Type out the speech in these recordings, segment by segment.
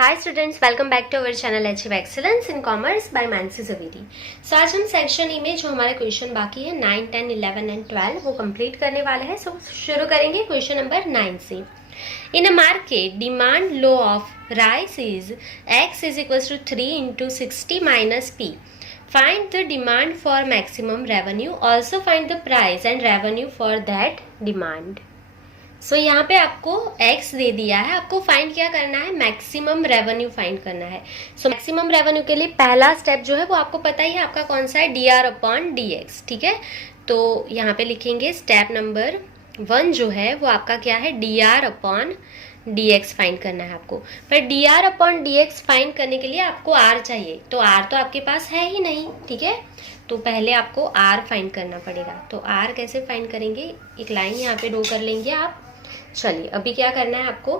Hi students, welcome back to our channel achieve excellence in commerce by Mansi Javeri. So आज हम section E में जो हमारे क्वेश्चन बाकी है 9, 10, 11 एंड 12 वो कंप्लीट करने वाले हैं। सो शुरू करेंगे क्वेश्चन नंबर 9 से। In a market demand law of rice is x is equal to 3 into 60 minus p। Find the demand for maximum revenue, also find the price and revenue for that demand. So यहाँ पे आपको x दे दिया है, आपको find क्या करना है, maximum revenue find करना है। सो मैक्सिमम रेवेन्यू के लिए पहला स्टेप जो है वो आपको पता ही है आपका कौन सा है, dr अपॉन dx। ठीक है, तो यहाँ पे लिखेंगे स्टेप नंबर 1 जो है वो आपका क्या है, dr अपॉन dx फाइंड करना है आपको। पर dr अपॉन dx फाइंड करने के लिए आपको r चाहिए, तो r तो आपके पास है ही नहीं। ठीक है, तो पहले आपको r फाइंड करना पड़ेगा। तो r कैसे फाइंड करेंगे, एक लाइन यहाँ पे ड्रॉ कर लेंगे आप। चलिए अभी क्या करना है आपको,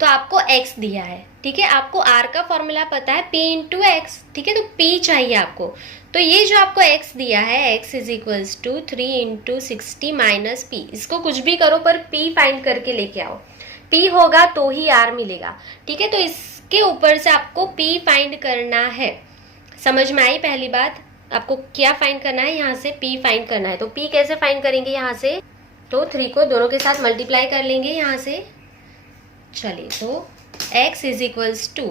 तो आपको x दिया है। ठीक है, आपको r का फॉर्मूला पता है p इंटू एक्स। ठीक है, तो p चाहिए आपको। तो ये जो आपको x दिया है, x is equals to 3 into 60 minus p। इसको कुछ भी करो पर p फाइंड करके लेके आओ, p होगा तो ही r मिलेगा। ठीक है, तो इसके ऊपर से आपको p फाइंड करना है। समझ में आई पहली बात, आपको क्या फाइंड करना है, यहाँ से p फाइंड करना है। तो p कैसे फाइंड करेंगे, यहाँ से तो 3 को दोनों के साथ मल्टीप्लाई कर लेंगे यहाँ से। चलिए तो x is equals to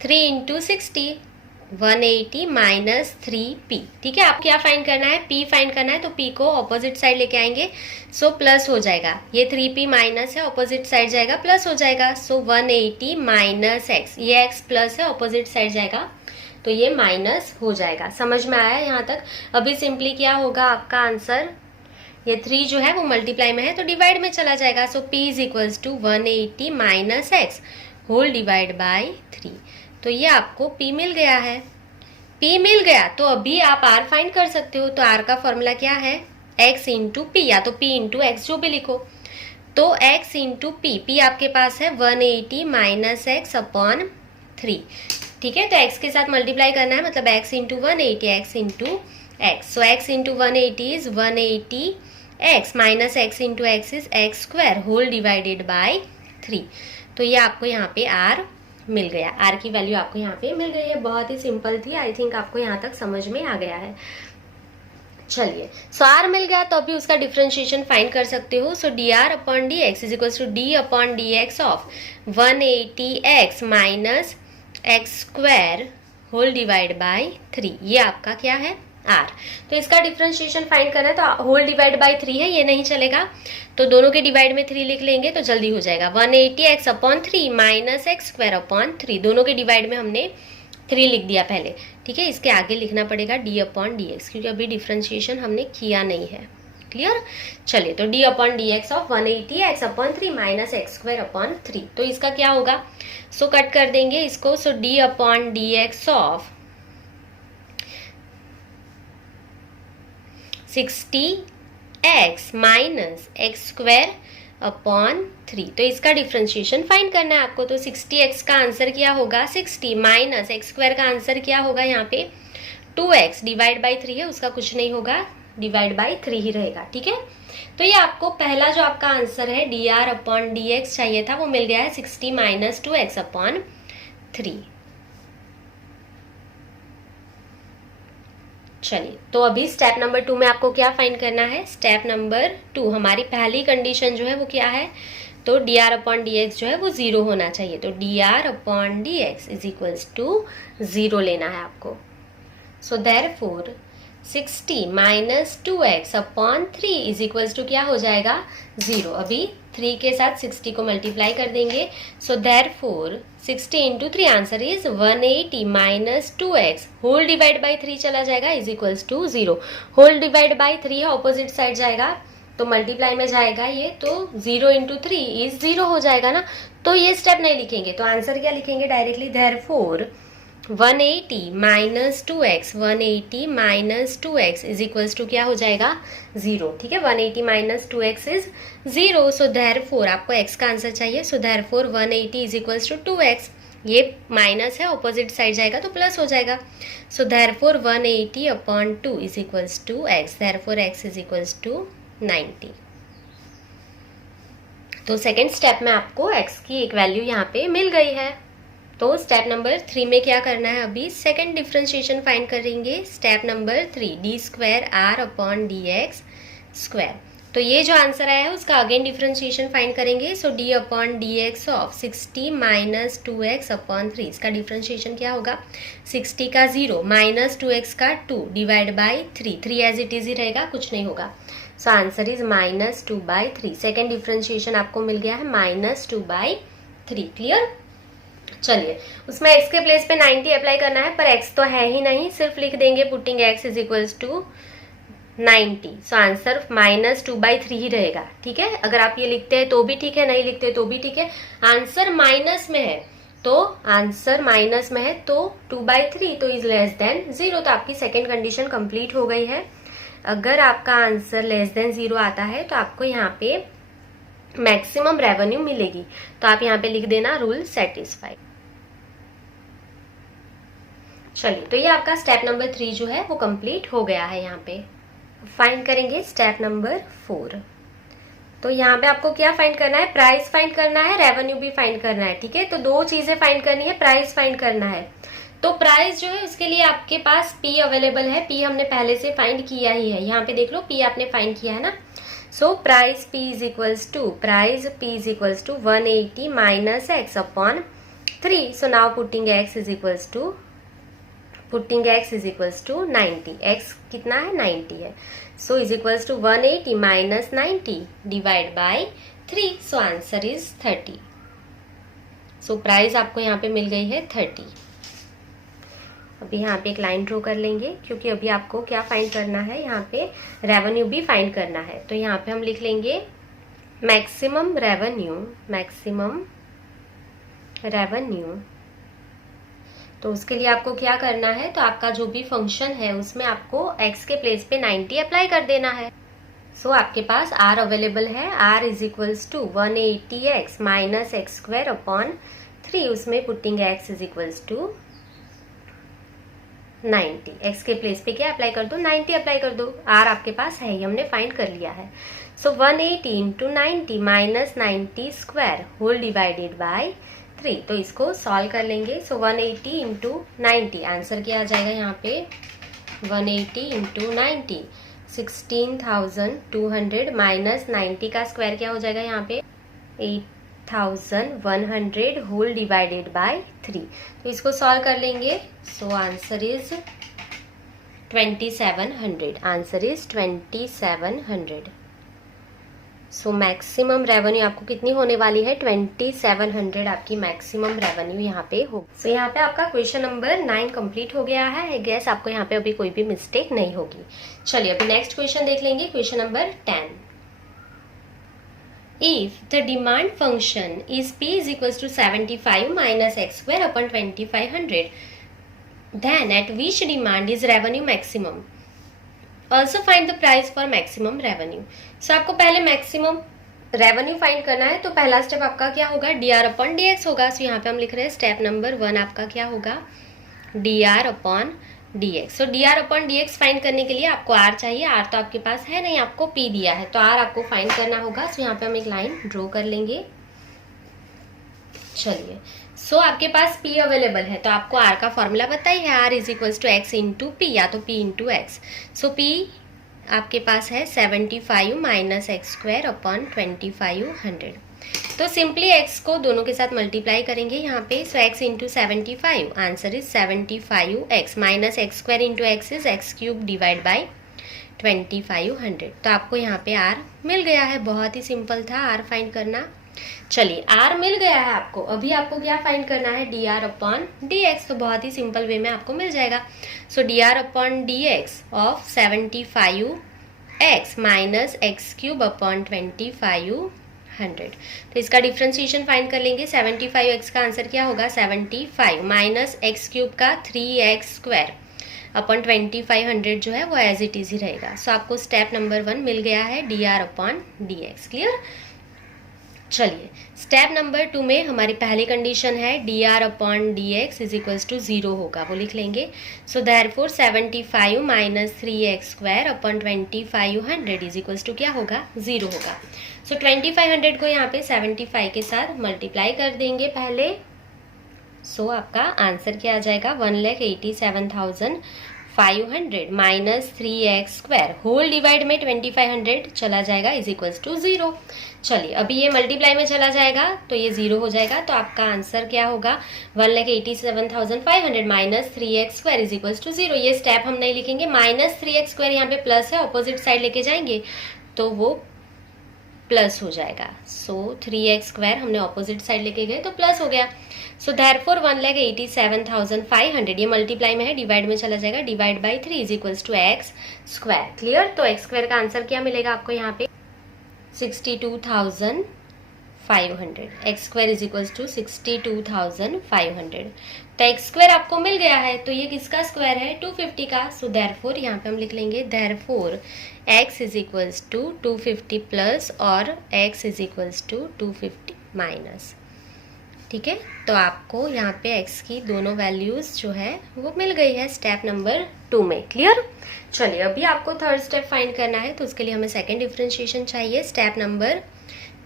3 into 60 180 minus 3p। ठीक है, आपको क्या फाइंड करना है, p फाइंड करना है। तो p को ऑपोजिट साइड लेके आएंगे, सो प्लस हो जाएगा। ये 3p माइनस है, ऑपोजिट साइड जाएगा प्लस हो जाएगा। सो 180 माइनस x, ये x प्लस है, ऑपोजिट साइड जाएगा तो ये माइनस हो जाएगा। समझ में आया यहाँ तक। अभी सिंपली क्या होगा आपका आंसर, ये 3 जो है वो मल्टीप्लाई में है तो डिवाइड में चला जाएगा। So p is equals to 180 minus x whole divide by 3। तो ये आपको p मिल गया है। p मिल गया तो अभी आप r फाइंड कर सकते हो। तो r का फॉर्मूला क्या है, x इंटू p, या तो p इंटू एक्स जो भी लिखो। तो x इंटू p, p आपके पास है 180 माइनस एक्स अपॉन 3। ठीक है, तो x के साथ मल्टीप्लाई करना है, मतलब x into 180, x into x. So x into 180 is 180 x minus x into x is x square whole divided by 3। तो ये आपको यहाँ पे r मिल गया, r की वैल्यू आपको यहाँ पे मिल गई है। बहुत ही सिंपल थी, आई थिंक आपको यहाँ तक समझ में आ गया है। चलिए, सो r मिल गया तो अभी उसका डिफरेंशिएशन फाइंड कर सकते हो। So dr upon dx is equal to d upon dx of 180x minus x square whole divide by 3। ये आपका क्या है, r। तो इसका डिफरेंशिएशन फाइंड करना है, तो होल डिवाइड बाय 3 है, ये नहीं चलेगा तो दोनों के डिवाइड में 3 लिख लेंगे तो जल्दी हो जाएगा। 180x upon 3 minus x square upon 3, दोनों के डिवाइड में हमने 3 लिख दिया पहले। ठीक है, इसके आगे लिखना पड़ेगा d अपॉन dx, क्योंकि अभी डिफरेंशिएशन हमने किया नहीं है। क्लियर। चलिए, तो d upon dx of 180x upon 3 minus x square upon 3। तो इसका क्या होगा, सो कट कर देंगे इसको। सो d upon dx of 60x minus x square upon 3। तो इसका डिफरेंशिएशन फाइंड करना है आपको। तो 60x का आंसर क्या होगा, 60 माइनस एक्स स्क्वायर का आंसर क्या होगा, यहाँ पे 2x डिवाइड बाई 3 है, उसका कुछ नहीं होगा, डिवाइड बाई 3 ही रहेगा। ठीक है, तो ये आपको पहला जो आपका आंसर है dr अपॉन dx चाहिए था वो मिल गया है 60 माइनस 2x अपॉन 3। चलिए, तो अभी स्टेप नंबर 2 में आपको क्या फाइंड करना है, स्टेप नंबर 2 हमारी पहली कंडीशन जो है वो क्या है, तो dr अपॉन dx जो है वो 0 होना चाहिए। तो dr upon dx is equals to 0 लेना है आपको। So therefore 60 minus 2x upon 3 is equals to क्या हो जाएगा, 0। अभी 3 के साथ 60 को मल्टीप्लाई कर देंगे। So therefore 60 into 3 answer is 180 minus 2x whole divide by 3 चला जाएगा is equals to 0। Whole divide by 3 है, ऑपोजिट साइड जाएगा तो मल्टीप्लाई में जाएगा ये, तो 0 इंटू 3 इज 0 हो जाएगा ना। तो ये स्टेप नहीं लिखेंगे, तो आंसर क्या लिखेंगे directly, therefore 180 minus 2x, 180 minus 2x is equals to क्या हो जाएगा, 0। ठीक है, 180 minus 2x is 0। So therefore आपको x का आंसर चाहिए। So therefore 180 is equals to 2x, ये माइनस है, ऑपोजिट साइड जाएगा तो प्लस हो जाएगा। So therefore 180 upon 2 is equals to x, therefore x is equals to 90। तो सेकेंड स्टेप में आपको x की एक वैल्यू यहाँ पे मिल गई है। तो स्टेप नंबर 3 में क्या करना है, अभी सेकेंड डिफरेंशिएशन फाइंड करेंगे। Step number 3 D square r upon D x square. तो ये जो आंसर आया है उसका अगेन डिफरेंशिएशन फाइंड करेंगे। So D upon D X of 60 minus 2x upon 3, इसका डिफरेंशिएशन क्या होगा, 60 का 0 माइनस 2x का 2 divide by 3 as it is ही रहेगा, कुछ नहीं होगा। So answer is minus 2/3। Second differentiation आपको मिल गया है माइनस 2/3। क्लियर। चलिए उसमें x के प्लेस पे 90 अप्लाई करना है, पर x तो है ही नहीं, सिर्फ लिख देंगे putting x is equals to 90। So answer minus 2/3 ही रहेगा। ठीक है, अगर आप ये लिखते हैं तो भी ठीक है, नहीं लिखते तो भी ठीक है। आंसर माइनस में है तो आंसर माइनस में है तो 2/3 तो इज लेस देन 0। तो आपकी सेकेंड कंडीशन कंप्लीट हो गई है। अगर आपका आंसर लेस देन 0 आता है तो आपको यहाँ पे मैक्सिमम रेवेन्यू मिलेगी। तो आप यहाँ पे लिख देना रूल सेटिस्फाइड। चलिए तो ये आपका स्टेप नंबर 3 जो है वो कंप्लीट हो गया है। यहाँ पे फाइंड करेंगे स्टेप नंबर 4। तो यहाँ पे आपको क्या फाइंड करना है, प्राइस फाइंड करना है, रेवेन्यू भी फाइंड करना है। ठीक है, तो दो चीजें फाइंड करनी है, प्राइस फाइंड करना है। तो प्राइस जो है उसके लिए आपके पास P अवेलेबल है। P हमने पहले से फाइंड किया ही है, यहाँ पे देख लो P आपने फाइंड किया है ना। So price P is equals to 180 minus x upon 3। So now putting x is equals to 90। x कितना है, 90 है। So is equals to 180 minus 90 divide by 3। So answer is 30। So price आपको यहाँ पे मिल गई है 30। अभी यहाँ पे एक लाइन ड्रॉ कर लेंगे, क्योंकि अभी आपको क्या फाइंड करना है, यहाँ पे रेवेन्यू भी फाइंड करना है। तो यहाँ पे हम लिख लेंगे मैक्सिमम रेवेन्यू। तो उसके लिए आपको क्या करना है, तो आपका जो भी फंक्शन है उसमें आपको x के प्लेस पे 90 अप्लाई कर देना है। सो आपके पास r अवेलेबल है, r is equals to 180x minus x square upon 3। उसमें putting x is equals to 90। x के प्लेस पे क्या अप्लाई कर दो, 90 अप्लाई कर दो। r आपके पास है ही, हमने फाइंड कर लिया है। So 180 into 90 minus 90 square whole divided by 3। तो इसको सॉल्व कर लेंगे। सो 180 इंटू 90, आंसर क्या आ जाएगा यहाँ पे, 180 इंटू 90 16,200 माइनस 90 का स्क्वायर क्या हो जाएगा यहाँ पे 8,100 होल डिवाइडेड बाय 3। तो इसको सॉल्व कर लेंगे। सो answer is 2700। Answer is 2700। So maximum revenue आपको कितनी होने वाली है, 2700 आपकी मैक्सिमम रेवेन्यू यहाँ पे हो। सो यहाँ पे आपका क्वेश्चन नंबर 9 कंप्लीट हो गया है। आई गेस आपको यहाँ पे अभी कोई भी मिस्टेक नहीं होगी। चलिए अभी नेक्स्ट क्वेश्चन देख लेंगे, question number 10। If the demand function is P is equals to 75 minus x square upon 2500, then at which demand is revenue maximum? Also find the price for maximum revenue. So आपको पहले maximum revenue find करना है। तो पहला step आपका क्या होगा, dr upon dx होगा। सो यहाँ पे हम लिख रहे हैं स्टेप नंबर 1 आपका क्या होगा, dr अपॉन dx। सो dr अपॉन dx फाइंड करने के लिए आपको r चाहिए, r तो आपके पास है नहीं, आपको p दिया है, तो r आपको फाइंड करना होगा। सो यहाँ पे हम एक लाइन ड्रॉ कर लेंगे। चलिए सो आपके पास p अवेलेबल है, तो आपको r का फॉर्मूला पता ही है, r is equals to x into p या तो p into x. So p आपके पास है 75 माइनस एक्स स्क्वायर अपॉन 2500। तो सिंपली x को दोनों के साथ मल्टीप्लाई करेंगे यहाँ पे। सो x into 75, answer is 75x minus x square into x is x cube divide by 2500। तो आपको यहाँ पे r मिल गया है। बहुत ही सिंपल था r फाइंड करना। चलिए r मिल गया है आपको, अभी आपको क्या फाइंड करना है, dr अपॉन dx। तो बहुत ही सिंपल वे में आपको मिल जाएगा। सो dr upon dx of 75x minus x cube upon 2500। तो इसका डिफ्रेंसिएशन फाइंड कर लेंगे। 75x का आंसर क्या होगा, 75 माइनस एक्स क्यूब का 3x स्क्वायर अपॉन 2500 जो है वो एज इट इज ही रहेगा। सो आपको स्टेप नंबर 1 मिल गया है, dr अपॉन dx। क्लियर। चलिए स्टेप नंबर 2 में हमारी पहली कंडीशन है dr upon dx is equals to 0 होगा, वो लिख लेंगे। So therefore 75 minus 3x square upon 2500 is equals to क्या होगा, 0 होगा। सो 2500 को यहाँ पे 75 के साथ मल्टीप्लाई कर देंगे पहले। सो आपका आंसर क्या आ जाएगा, 1,87,500 माइनस 3x² होल डिवाइड में 2500 चला जाएगा इज इक्वल्स टू 0। चलिए अभी ये मल्टीप्लाई में चला जाएगा तो ये 0 हो जाएगा, तो आपका आंसर क्या होगा, 1,87,500 minus 3x² is equals to 0। ये स्टेप हम नहीं लिखेंगे, माइनस 3x² यहाँ पे प्लस है, ऑपोजिट साइड लेके जाएंगे तो वो प्लस हो जाएगा। सो 3x² हमने ऑपोजिट साइड लेके गए तो प्लस हो गया। सो देयरफॉर 1,87,500 ये मल्टीप्लाई में है, डिवाइड में चला जाएगा, divide by 3 is equals to x²। Clear, तो x² का आंसर क्या मिलेगा आपको यहाँ पे 62,500। x² is equals to 62,500। तो x² आपको मिल गया है, तो ये किसका स्क्वायर है, 250 का। सो देयरफॉर यहाँ पे हम लिख लेंगे therefore x is equals to 250 plus और x is equals to 250 minus. ठीक है, तो आपको यहाँ पे x की दोनों वैल्यूज जो है वो मिल गई है स्टेप नंबर 2 में। क्लियर, चलिए अभी आपको थर्ड स्टेप फाइंड करना है, तो उसके लिए हमें सेकेंड डिफरेंशिएशन चाहिए। स्टेप नंबर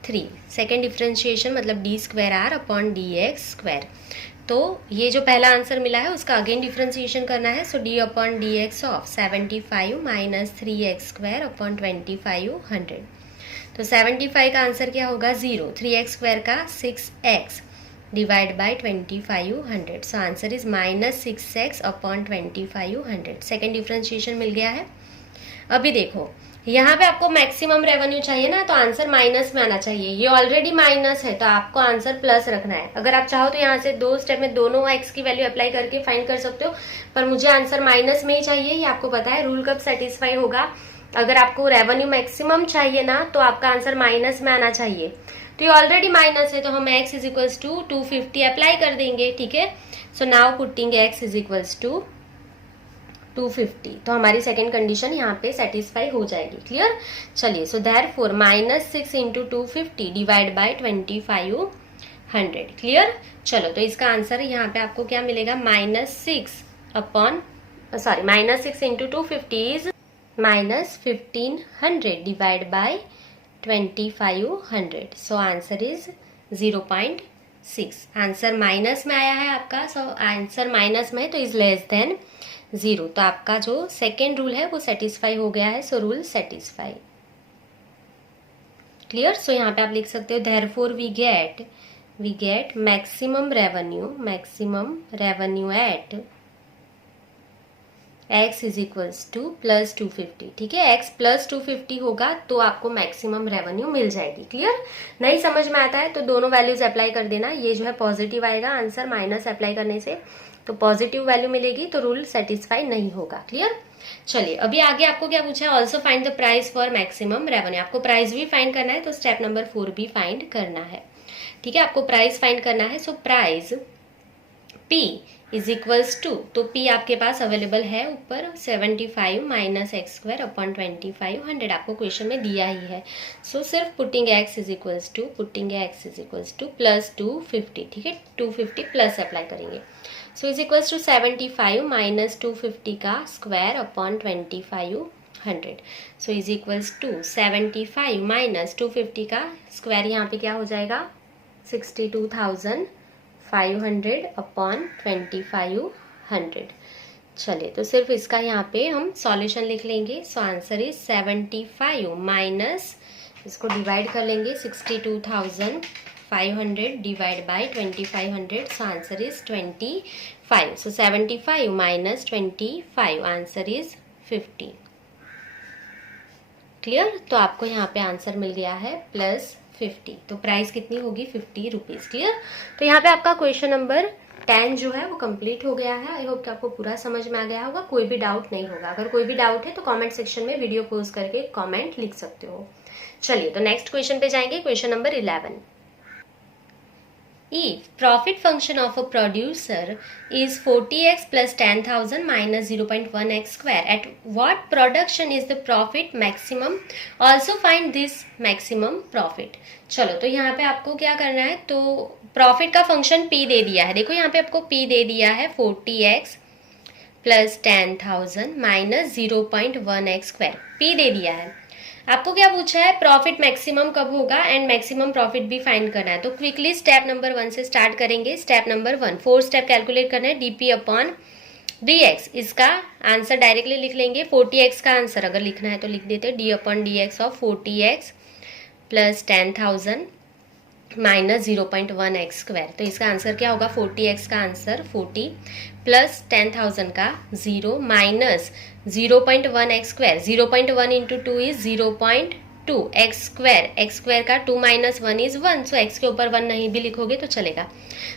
3 सेकेंड डिफरेंशिएशन मतलब d² अपॉन dx²। तो ये जो पहला आंसर मिला है उसका अगेन डिफरेंशिएशन करना है। सो d upon dx of 75 minus 3x² upon 2500। तो 75 का आंसर क्या होगा 0, 3x² का 6x divide by 2500। So answer is minus 6x upon 2500। Second differentiation मिल गया है। अभी देखो यहाँ पे आपको मैक्सिमम रेवेन्यू चाहिए ना, तो आंसर माइनस में आना चाहिए। ये ऑलरेडी माइनस है तो आपको आंसर प्लस रखना है। अगर आप चाहो तो यहाँ से 2 स्टेप में दोनों x की वैल्यू अप्लाई करके फाइंड कर सकते हो, पर मुझे आंसर माइनस में ही चाहिए। ये आपको पता है रूल कब सेटिस्फाई होगा, अगर आपको रेवेन्यू मैक्सिमम चाहिए ना तो आपका आंसर माइनस में आना चाहिए। तो ये ऑलरेडी माइनस है तो हम x is equals to 250 apply कर देंगे। ठीक है, so now putting x is equals to 250, तो हमारी सेकेंड कंडीशन यहाँ पे सेटिस्फाई हो जाएगी। क्लियर, चलिए so therefore minus 6 into 250 divide by 2500। Clear, चलो तो इसका आंसर यहाँ पे आपको क्या मिलेगा, minus 6 into 250 is minus 1500 divide by 2500। So answer is 0.6। Answer minus में आया है आपका, सो आंसर माइनस में है तो इज लेस देन 0। तो आपका जो सेकेंड रूल है वो सेटिस्फाई हो गया है। So rule satisfy. Clear, so यहाँ पे आप लिख सकते हो therefore we get maximum revenue at x is equals to plus 250। ठीक है, x प्लस 250 होगा तो आपको मैक्सिमम रेवेन्यू मिल जाएगी। क्लियर, नहीं समझ में आता है तो दोनों वैल्यूज अप्लाई कर देना। ये जो है पॉजिटिव आएगा आंसर, माइनस अप्लाई करने से तो पॉजिटिव वैल्यू मिलेगी, तो रूल सेटिस्फाई नहीं होगा। क्लियर, चलिए अभी आगे आपको क्या पूछा है, also find the price for maximum revenue. आपको प्राइस भी फाइंड करना है तो स्टेप नंबर 4 भी फाइंड करना है। ठीक है, आपको प्राइस फाइंड करना है। So price P is equals to, तो P आपके पास अवेलेबल है ऊपर 75 माइनस x² अपॉन 2500 आपको क्वेश्चन में दिया ही है। सो सिर्फ putting x is equals to plus 250। ठीक है, 250 प्लस अप्लाई करेंगे। So is equals to 75 minus 250 का square upon 2500। So is equals to 75 minus 250 का स्क्वायर, यहाँ पे क्या हो जाएगा 62,500 अपॉन 2500। चलिए तो सिर्फ इसका यहाँ पे हम सॉल्यूशन लिख लेंगे। सो आंसर इज 75 माइनस, इसको डिवाइड कर लेंगे 62,500 divide by 2500। So answer is 25। So 75 minus 25 answer is 50। Clear, तो आपको यहाँ पे आंसर मिल गया है प्लस 50। तो प्राइस कितनी होगी 50 रुपीज। क्लियर, तो यहाँ पे आपका क्वेश्चन नंबर 10 जो है वो कंप्लीट हो गया है। आई होप कि आपको पूरा समझ में आ गया होगा, कोई भी डाउट नहीं होगा। अगर कोई भी डाउट है तो कमेंट सेक्शन में वीडियो पॉज करके कमेंट लिख सकते हो। चलिए तो नेक्स्ट क्वेश्चन पे जाएंगे, question number 11। If profit function of a producer is 40x plus 10,000 minus 0.1x square, at what production is the profit maximum? Also find this maximum profit. चलो तो यहाँ पे आपको क्या करना है, तो प्रॉफिट का फंक्शन P दे दिया है। देखो यहाँ पे आपको P दे दिया है 40x plus 10,000 minus 0.1x square, P दे दिया है। आपको क्या पूछा है, प्रॉफिट मैक्सिमम कब होगा एंड मैक्सिमम प्रॉफिट भी फाइंड करना है। तो क्विकली स्टेप नंबर 1 से स्टार्ट करेंगे। स्टेप नंबर 1, 4 स्टेप कैलकुलेट करना है, डीपी अपॉन dx। इसका आंसर डायरेक्टली लिख लेंगे। 40x का आंसर अगर लिखना है तो लिख देते D upon D X of 40x plus 10,000 minus 0.1 X square. तो इसका आंसर क्या होगा, 40x का आंसर 40 प्लस 10,000 का 0 minus 0.1 X square. 0.1 into 2 is 0.2 x square. X square का 2 माइनस 1 इज 1, सो एक्स के ऊपर 1 नहीं भी लिखोगे तो चलेगा।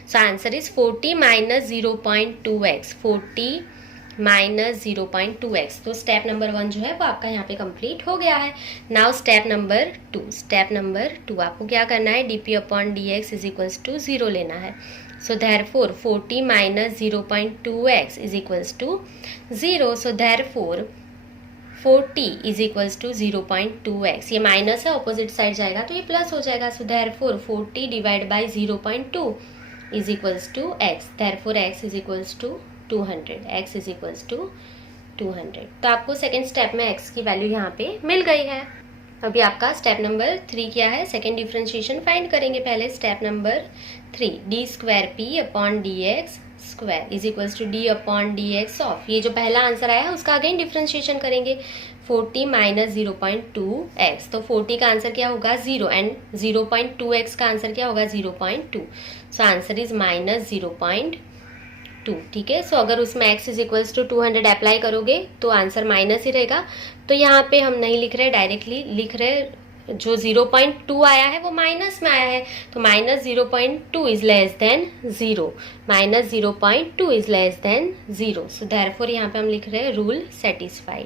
सो answer is 40 minus 0.2 x, 40 minus 0.2 x. तो स्टेप नंबर 1 जो है वो आपका यहाँ पे कंप्लीट हो गया है। Now step number 2। Step number 2 आपको क्या करना है, DP upon D X is equals to 0 लेना है। So therefore 40 minus 0.2 X is equals to 0। So therefore 40 is equals to 0.2 X. ये माइनस है, ऑपोजिट साइड जाएगा तो ये प्लस हो जाएगा। So therefore 40 divide by 0.2 is equals to X. Therefore X is equals to 200, x is equals to 200। तो आपको second step में x की वैल्यू यहाँ पे मिल गई है। अभी आपका स्टेप नंबर 3 क्या है, सेकेंड डिफरेंशिएशन फाइंड करेंगे। पहले step number 3, D square P upon D x square is equals to D upon D X of, ये जो पहला आंसर आया है उसका अगेन डिफरेंशिएशन करेंगे। 40 माइनस 0.2 एक्स, तो 40 का आंसर क्या होगा 0 एंड 0.2 एक्स का आंसर क्या होगा 0.2। So answer is minus 0.2। ठीक है। सो अगर उसमें x is equals to 200 apply करोगे तो आंसर माइनस ही रहेगा। तो यहाँ पे हम नहीं लिख रहे, डायरेक्टली लिख रहे जो 0.2 आया है वो माइनस में आया है, तो minus 0.2 is less than 0, minus 0.2 is less than 0। So therefore यहाँ पे हम लिख रहे हैं रूल सेटिस्फाई।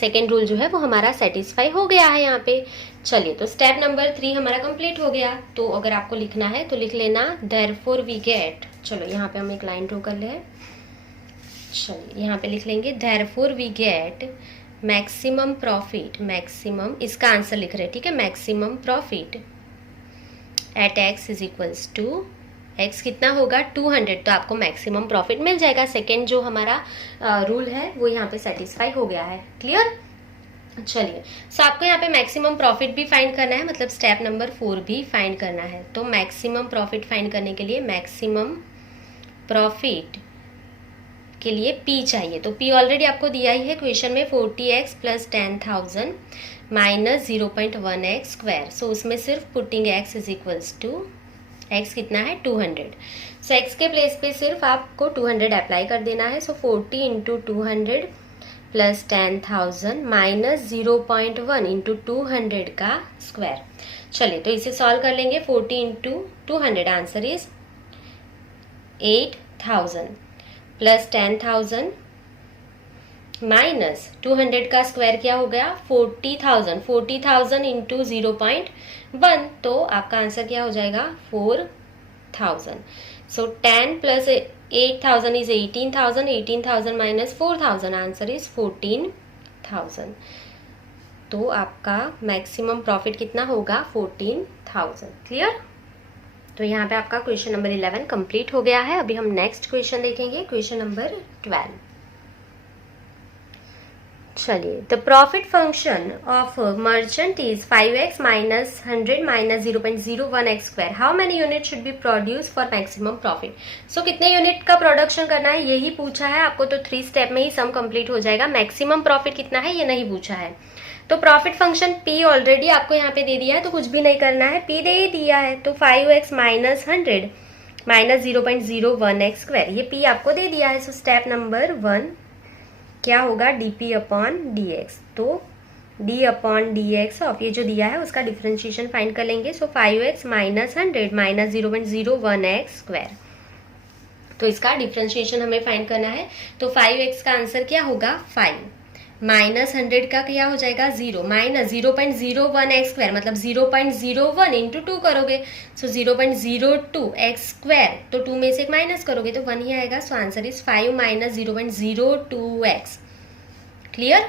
सेकेंड रूल जो है वो हमारा सेटिस्फाई हो गया है यहाँ पे। चलिए, तो स्टेप नंबर 3 हमारा कंप्लीट हो गया। तो अगर आपको लिखना है तो लिख लेना देयरफॉर वी गेट, चलो यहाँ पे हम एक लाइन ड्रॉ कर ले। चलिए यहाँ पे लिख लेंगे therefore we get maximum profit, maximum इसका आंसर लिख रहे हैं, ठीक है, maximum profit at X is equals to x कितना होगा 200। तो आपको मैक्सिमम प्रॉफिट मिल जाएगा। सेकेंड जो हमारा रूल है वो यहाँ पे सेटिस्फाई हो गया है। क्लियर। चलिए, सो आपको यहाँ पे मैक्सिमम प्रॉफिट भी फाइंड करना है, मतलब स्टेप नंबर 4 भी फाइंड करना है। तो मैक्सिमम प्रॉफिट फाइंड करने के लिए मैक्सिमम प्रॉफिट के लिए p चाहिए। तो p ऑलरेडी आपको दिया ही है क्वेश्चन में, 40x plus 10,000 minus 0.1 X square. So उसमें सिर्फ putting x is equals to x कितना है 200। सो x के प्लेस पे सिर्फ आपको 200 अप्लाई कर देना है। सो 40 इंटू 200 प्लस 10,000 माइनस 0.1 इंटू 200 का स्क्वायर। चलिए, तो इसे सॉल्व कर लेंगे। 40 into 200 answer is 8,000 plus 10,000 minus 200 का स्क्वायर क्या हो गया 40,000। 40,000 इंटू 0.1, तो आपका आंसर क्या हो जाएगा 4,000। सो 10 plus 8,000 is 18,000, 18,000 minus 4,000 answer is 14,000। तो आपका मैक्सिमम प्रॉफिट कितना होगा 14,000। क्लियर। तो यहाँ पे आपका क्वेश्चन नंबर 11 कंप्लीट हो गया है। अभी हम नेक्स्ट क्वेश्चन देखेंगे, क्वेश्चन नंबर 12। चलिए, the profit function of merchant is 5x minus 100 minus 0.01 X square. How many unit should be produce for maximum profit. So कितने यूनिट का प्रोडक्शन करना है यही पूछा है आपको, तो 3 स्टेप में ही सम कंप्लीट हो जाएगा। मैक्सिमम प्रॉफिट कितना है ये नहीं पूछा है। तो प्रॉफिट फंक्शन p ऑलरेडी आपको यहाँ पे दे दिया है, तो कुछ भी नहीं करना है, p दे ही दिया है। तो 5x minus 100 minus 0.01 X square, ये p आपको दे दिया है। सो स्टेप नंबर 1 क्या होगा dp अपॉन dx। तो d अपॉन dx ऑफ ये जो दिया है उसका डिफरेंशिएशन फाइंड कर लेंगे। सो 5x minus 100 minus 0.01 X square, तो इसका डिफरेंशिएशन हमें फाइंड करना है। तो 5x का आंसर क्या होगा 5, माइनस 100 का क्या हो जाएगा 0, माइनस 0.01 एक्स स्क्वायर मतलब 0.01 इंटू 2 करोगे। सो 0.02 एक्स स्क्वायर, तो 2 में से एक माइनस करोगे तो 1 ही आएगा। सो answer is 5 minus 0.02 x. Clear.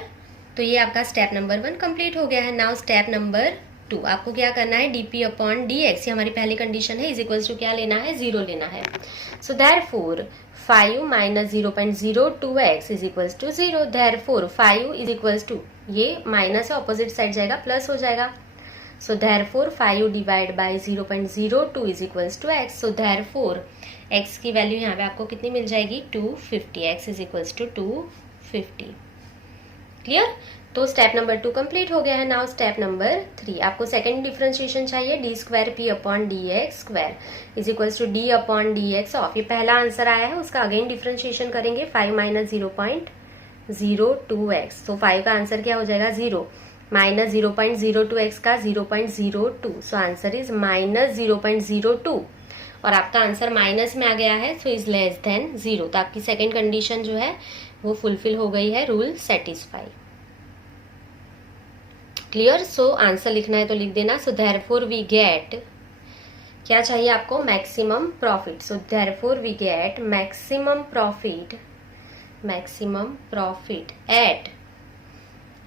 तो ये आपका स्टेप नंबर 1 कंप्लीट हो गया है। Now step number 2। आपको क्या करना है, dp अपॉन dx, ये हमारी पहली कंडीशन है, इज इक्वल्स टू क्या लेना है, 0 लेना है। So therefore 5 minus 0.02x is equals to 0। Therefore 5 is equals to, ये माइनस है, ऑपोजिट साइड जाएगा, प्लस हो जाएगा। So therefore 5 divide by 0.02 is equals to x। So therefore x की वैल्यू यहाँ पे आपको कितनी मिल जाएगी, 250। x is equals to 250। Clear? तो स्टेप नंबर 2 कंप्लीट हो गया है। नाउ स्टेप नंबर 3, आपको सेकंड डिफरेंशिएशन चाहिए, D square P upon D x square is equals to D upon D X of. ये पहला आंसर आया है, उसका अगेन डिफरेंशिएशन करेंगे, 5 माइनस 0.02x। तो 5 का आंसर क्या हो जाएगा, 0 माइनस 0.02x का 0.02। सो आंसर इज माइनस 0.02 और आपका आंसर माइनस में आ गया है, सो इज लेस देन 0। तो आपकी सेकेंड कंडीशन जो है वो फुलफिल हो गई है, rule satisfy. Clear? So answer लिखना है तो लिख देना। सो देयरफॉर वी गेट, क्या चाहिए आपको, maximum profit. So therefore we get maximum profit at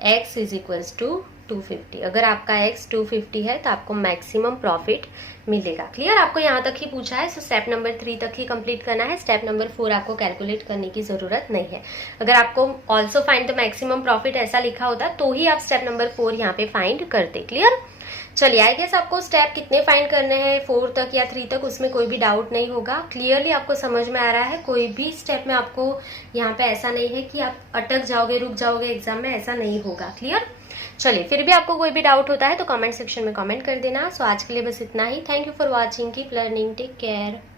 x is equals to 250। अगर आपका x 250 है तो आपको मैक्सिमम प्रॉफिट मिलेगा। क्लियर? आपको यहाँ तक ही पूछा है, सो स्टेप नंबर 3 तक ही कंप्लीट करना है। स्टेप नंबर 4 आपको कैलकुलेट करने की जरूरत नहीं है। अगर आपको also find the maximum profit ऐसा लिखा होता तो ही आप स्टेप नंबर 4 यहाँ पे फाइंड करते। क्लियर? चलिए, आई गेस आपको स्टेप कितने फाइंड करने हैं, 4 तक या 3 तक, उसमें कोई भी डाउट नहीं होगा। क्लियरली आपको समझ में आ रहा है, कोई भी स्टेप में आपको यहाँ पे ऐसा नहीं है कि आप अटक जाओगे, रुक जाओगे एग्जाम में, ऐसा नहीं होगा। क्लियर? चलिए, फिर भी आपको कोई भी डाउट होता है तो कमेंट सेक्शन में कमेंट कर देना। सो आज के लिए बस इतना ही। Thank you for watching, keep learning, take care.